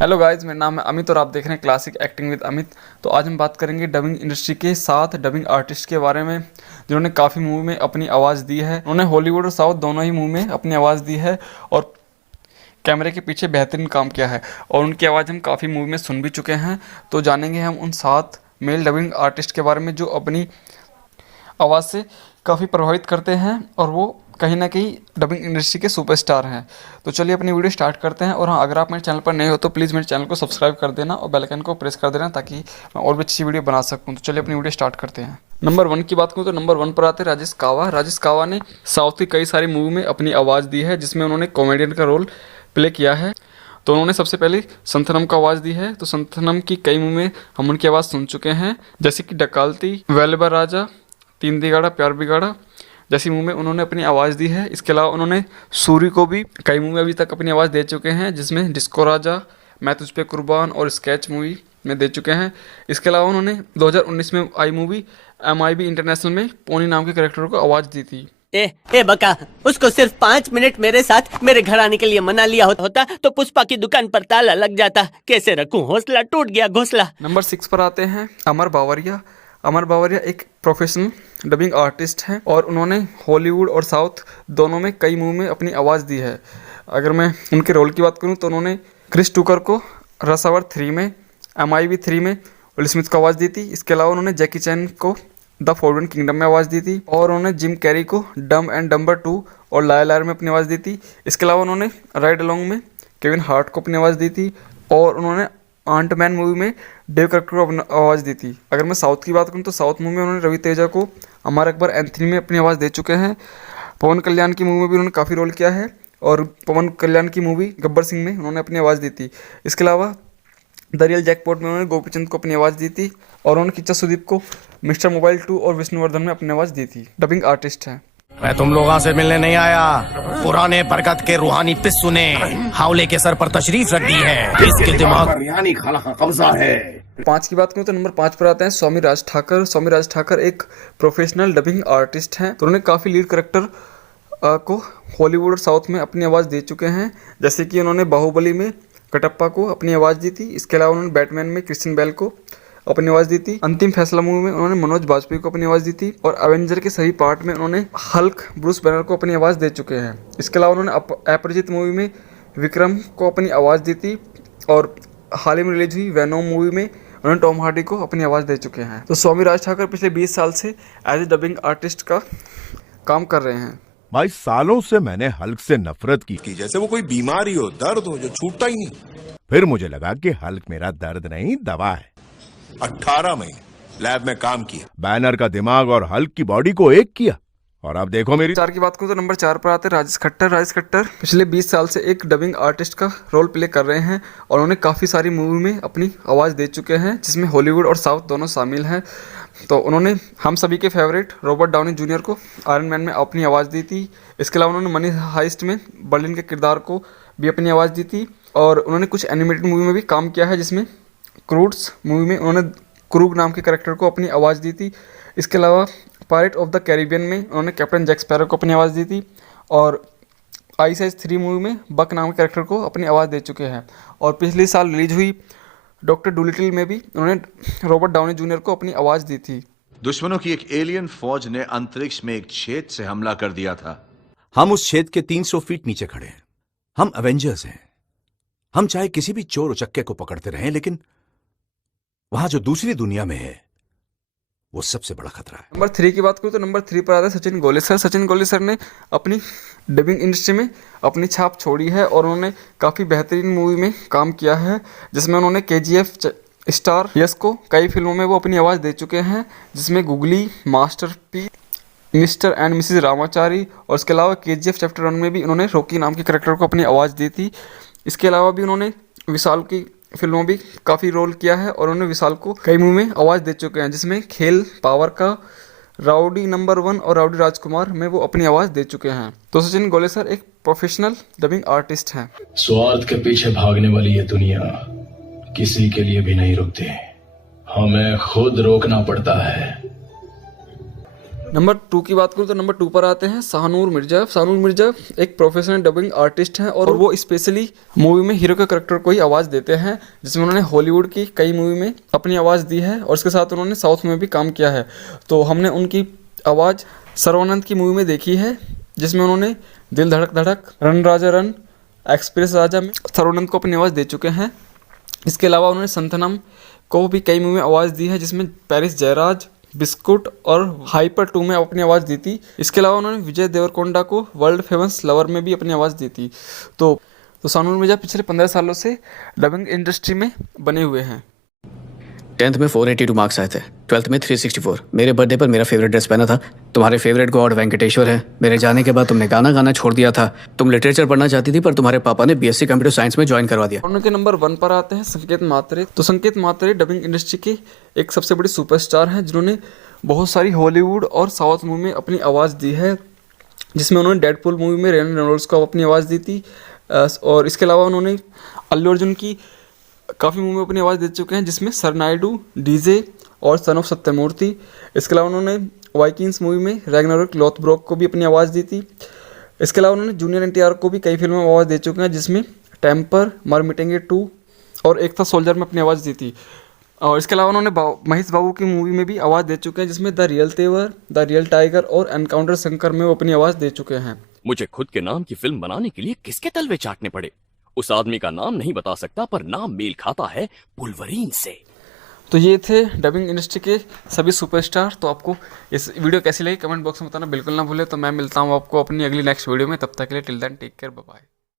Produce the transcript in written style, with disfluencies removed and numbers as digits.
Hello guys, मेरा नाम है अमित और आप देख रहे हैं क्लासिक एक्टिंग विद अमित। तो आज हम बात करेंगे डबिंग इंडस्ट्री के 7 डबिंग आर्टिस्ट के बारे में जिन्होंने काफ़ी मूवी में अपनी आवाज़ दी है। उन्होंने हॉलीवुड और साउथ दोनों ही मूवी में अपनी आवाज़ दी है और कैमरे के पीछे बेहतरीन काम किया है और उनकी आवाज़ हम काफ़ी मूवी में सुन भी चुके हैं। तो जानेंगे हम उन 7 मेल डबिंग आर्टिस्ट के बारे में जो अपनी आवाज़ से काफ़ी प्रभावित करते हैं और वो कहीं ना कहीं डबिंग इंडस्ट्री के सुपरस्टार हैं। तो चलिए अपनी वीडियो स्टार्ट करते हैं। और हाँ, अगर आप मेरे चैनल पर नए हो तो प्लीज़ मेरे चैनल को सब्सक्राइब कर देना और बेल आइकन को प्रेस कर देना ताकि मैं और भी अच्छी वीडियो बना सकूँ। तो चलिए अपनी वीडियो स्टार्ट करते हैं। नंबर 1 की बात करूँ तो नंबर 1 पर आते हैं राजेश कावा। राजेश कावा ने साउथ की कई सारी मूवी में अपनी आवाज़ दी है जिसमें उन्होंने कॉमेडियन का रोल प्ले किया है। तो उन्होंने सबसे पहले संथनम को आवाज़ दी है। तो संथनम की कई मूवी में हम उनकी आवाज़ सुन चुके हैं, जैसे कि डकालती, वेलबा राजा, तीन दिगाड़ा प्यार बिगाड़ा जैसी मूवी में उन्होंने अपनी आवाज़ दी है। इसके अलावा उन्होंने सूरी को भी कई मूवी में अभी तक अपनी आवाज़ दे चुके हैं, जिसमें डिस्को राजा, मैं तुझ पे कुर्बान और स्केच मूवी में दे चुके हैं। इसके अलावा उन्होंने 2019 में आई मूवी MIB इंटरनेशनल में पोनी नाम के कैरेक्टर को आवाज़ दी थी। ए बका, उसको सिर्फ 5 मिनट मेरे साथ मेरे घर आने के लिए मना लिया होता तो पुष्पा की दुकान पर ताला लग जाता। कैसे रखूं हौसला, टूट गया घोंसला। नंबर 6 पर आते हैं अमर बावरिया। अमर बावरिया एक प्रोफेशनल डबिंग आर्टिस्ट हैं और उन्होंने हॉलीवुड और साउथ दोनों में कई मूवी में अपनी आवाज़ दी है। अगर मैं उनके रोल की बात करूं तो उन्होंने क्रिस टूकर को रश आवर 3 में, MIB 3 में विल स्मिथ को आवाज़ दी थी। इसके अलावा उन्होंने जैकी चैन को द फॉरबिडन किंगडम में आवाज़ दी थी और उन्होंने जिम कैरी को डम एंड डम्बर 2 और लायर लायर में अपनी आवाज़ दी थी। इसके अलावा उन्होंने राइड अलोंग में केविन हार्ट को अपनी आवाज़ दी थी और उन्होंने आंट मैन मूवी में डेव कैरेक्टर को अपनी आवाज़ दी थी। अगर मैं साउथ की बात करूँ तो साउथ मूवी में उन्होंने रवि तेजा को अमर अकबर एंथनी में अपनी आवाज़ दे चुके हैं। पवन कल्याण की मूवी में भी उन्होंने काफ़ी रोल किया है और पवन कल्याण की मूवी गब्बर सिंह में उन्होंने अपनी आवाज़ दी थी। इसके अलावा द रियल जैकपॉट में उन्होंने गोपीचंद को अपनी आवाज़ दी थी और उन्होंने किच्चा सुदीप को मिस्टर मोबाइल 2 और विष्णुवर्धन में अपनी आवाज़ दी थी। डबिंग आर्टिस्ट हैं। मैं तुम लोगों से मिलने नहीं आया, पुराने बरगद के रूहानी पिस्सू ने हावले के सर पर तशरीफ रख दी है। इसके दिमाग पर यानी खाला का कब्जा है। 5 की बात करूँ तो नंबर 5 पर आते हैं स्वामी राज ठाकर। स्वामी राज ठाकर एक प्रोफेशनल डबिंग आर्टिस्ट हैं। तो उन्होंने काफ़ी लीड करेक्टर को हॉलीवुड और साउथ में अपनी आवाज़ दे चुके हैं, जैसे कि उन्होंने बाहुबली में कटप्पा को अपनी आवाज़ दी थी। इसके अलावा उन्होंने बैटमैन में क्रिश्चियन बेल को अपनी आवाज़ दी थी। अंतिम फैसला मूवी में उन्होंने मनोज बाजपेयी को अपनी आवाज़ दी थी और एवेंजर के सभी पार्ट में उन्होंने हल्क ब्रूस बैनर को अपनी आवाज़ दे चुके हैं। इसके अलावा उन्होंने अपरिचित मूवी में विक्रम को अपनी आवाज़ दी थी और हाल ही में रिलीज हुई वेनोम मूवी में उन्होंने टॉम हार्डी को अपनी आवाज़ दे चुके हैं। तो स्वामी राज ठाकर पिछले 20 साल से एज ए डबिंग आर्टिस्ट का काम कर रहे हैं। भाई सालों से मैंने हल्क से नफरत की जैसे वो कोई बीमारी हो, दर्द हो जो छूटता ही नहीं। फिर मुझे लगा कि हल्क मेरा दर्द नहीं, दवा है। 18 महीने लैब में काम किया, बैनर का दिमाग और हल्क की बॉडी को एक किया और अब देखो मेरी। 4 की बात करूँ तो नंबर 4 पर आते हैं राजेश खट्टर। राजेश खट्टर पिछले 20 साल से एक डबिंग आर्टिस्ट का रोल प्ले कर रहे हैं और उन्होंने काफ़ी सारी मूवी में अपनी आवाज़ दे चुके हैं, जिसमें हॉलीवुड और साउथ दोनों शामिल हैं। तो उन्होंने हम सभी के फेवरेट रॉबर्ट डाउनी जूनियर को आयरन मैन में अपनी आवाज़ दी थी। इसके अलावा उन्होंने मनी हाइस्ट में बर्लिन के किरदार को भी अपनी आवाज़ दी थी और उन्होंने कुछ एनिमेटेड मूवी में भी काम किया है, जिसमें क्रूड्स मूवी में उन्होंने क्रूग नाम के कैरेक्टर को अपनी आवाज़ दी थी। इसके अलावा पायरेट ऑफ द कैरिबियन में उन्होंने कैप्टन जैक स्पैरो को अपनी आवाज़ दी थी और आइस आइस 3 मूवी में बक नाम के कैरेक्टर को अपनी आवाज़ दे चुके हैं। और पिछले साल रिलीज हुई डॉक्टर डूलिटिल में भी उन्होंने रॉबर्ट डाउनी जूनियर को अपनी आवाज़ दी थी। दुश्मनों की एक एलियन फौज ने अंतरिक्ष में एक छेद से हमला कर दिया था। हम उस छेद के 300 फीट नीचे खड़े हैं। हम एवेंजर्स हैं। हम चाहे किसी भी चोर उचक्के को पकड़ते रहें, लेकिन वहां जो दूसरी दुनिया में है वो सबसे बड़ा खतरा है। नंबर 3 की बात करूँ तो नंबर 3 पर आता है सचिन गोलेसर। सचिन गोलेसर ने अपनी डबिंग इंडस्ट्री में अपनी छाप छोड़ी है और उन्होंने काफ़ी बेहतरीन मूवी में काम किया है, जिसमें उन्होंने KGF स्टार यस को कई फिल्मों में वो अपनी आवाज़ दे चुके हैं, जिसमें googly, masterpiece, mister and Mrs Ramachari और इसके अलावा KGF चैप्टर 1 में भी उन्होंने रॉकी नाम के कैरेक्टर को अपनी आवाज़ दी थी। इसके अलावा भी उन्होंने विशाल की फिल्मों में भी काफ़ी रोल किया है और उन्होंने विशाल को कई मूवी में आवाज़ दे चुके हैं, जिसमें खेल पावर का, राउडी नंबर 1 और राउडी राजकुमार में वो अपनी आवाज़ दे चुके हैं। तो सचिन गोलेसर एक प्रोफेशनल डबिंग आर्टिस्ट हैं। स्वार्थ के पीछे भागने वाली ये दुनिया किसी के लिए भी नहीं रुकती, हमें खुद रोकना पड़ता है। नंबर 2 की बात करूँ तो नंबर 2 पर आते हैं शाहनूर मिर्जा। शाहनूर मिर्जा एक प्रोफेशनल डबिंग आर्टिस्ट हैं और वो स्पेशली मूवी में हीरो के करेक्टर को ही आवाज़ देते हैं, जिसमें उन्होंने हॉलीवुड की कई मूवी में अपनी आवाज़ दी है और इसके साथ उन्होंने साउथ में भी काम किया है। तो हमने उनकी आवाज़ सर्वानंद की मूवी में देखी है, जिसमें उन्होंने दिल धड़क धड़क, रन राजा रन, एक्सप्रेस राजा में सर्वानंद को अपनी आवाज़ दे चुके हैं। इसके अलावा उन्होंने संतनम को भी कई मूवी में आवाज़ दी है, जिसमें पेरिस जयराज, बिस्कुट और हाइपर 2 में अपनी आवाज़ दी थी। इसके अलावा उन्होंने विजय देवरकोंडा को वर्ल्ड फेमस लवर में भी अपनी आवाज़ दी थी। तो शाहनूर मिर्जा पिछले 15 सालों से डबिंग इंडस्ट्री में बने हुए हैं। 10th में 482 मार्क्स आए थे, 12th में 364। मेरे बर्थडे पर मेरा फेवरेट ड्रेस पहना था। तुम्हारे फेवरेट गॉड वेंकटेश्वर है। मेरे जाने के बाद तुमने गाना गाना छोड़ दिया था। तुम लिटरेचर पढ़ना चाहती थी पर तुम्हारे पापा ने बीएससी कंप्यूटर साइंस में ज्वाइन करवा दिया। उनके नंबर 1 पर आते हैं संकेत मात्रे। तो संकेत मात्रे डबिंग इंडस्ट्री के एक सबसे बड़े सुपरस्टार हैं, जिन्होंने बहुत सारी हॉलीवुड और साउथ मूवी में अपनी आवाज़ दी है, जिसमें उन्होंने डेडपूल मूवी में रेन रेनॉल्ड्स को अपनी आवाज़ दी थी। और इसके अलावा उन्होंने अल्लू अर्जुन की काफ़ी मूवी में अपनी आवाज़ दे चुके हैं, जिसमें सर नायडू, डीजे और सन ऑफ सत्यमूर्ति। इसके अलावा उन्होंने वाइकिंग्स मूवी में रैग्नारोक लोथब्रोक को भी अपनी आवाज़ दी थी। इसके अलावा उन्होंने जूनियर एनटीआर को भी कई फिल्मों में आवाज़ दे चुके हैं, जिसमें टेम्पर, मर मिटेंगे 2 और एक था सोल्जर में अपनी आवाज़ दी थी। और इसके अलावा उन्होंने महेश बाबू की मूवी में भी आवाज़ दे चुके हैं, जिसमें द रियल तेवर, द रियल टाइगर और एनकाउंटर शंकर में वो अपनी आवाज़ दे चुके हैं। मुझे खुद के नाम की फिल्म बनाने के लिए किसके तलवे चाटने पड़े। उस आदमी का नाम नहीं बता सकता पर नाम मेल खाता है वुल्वरीन से। तो ये थे डबिंग इंडस्ट्री के सभी सुपरस्टार। तो आपको इस वीडियो कैसी लगी कमेंट बॉक्स में बताना बिल्कुल ना भूले। तो मैं मिलता हूँ आपको अपनी अगली नेक्स्ट वीडियो में। तब तक के लिए till then take care, bye bye.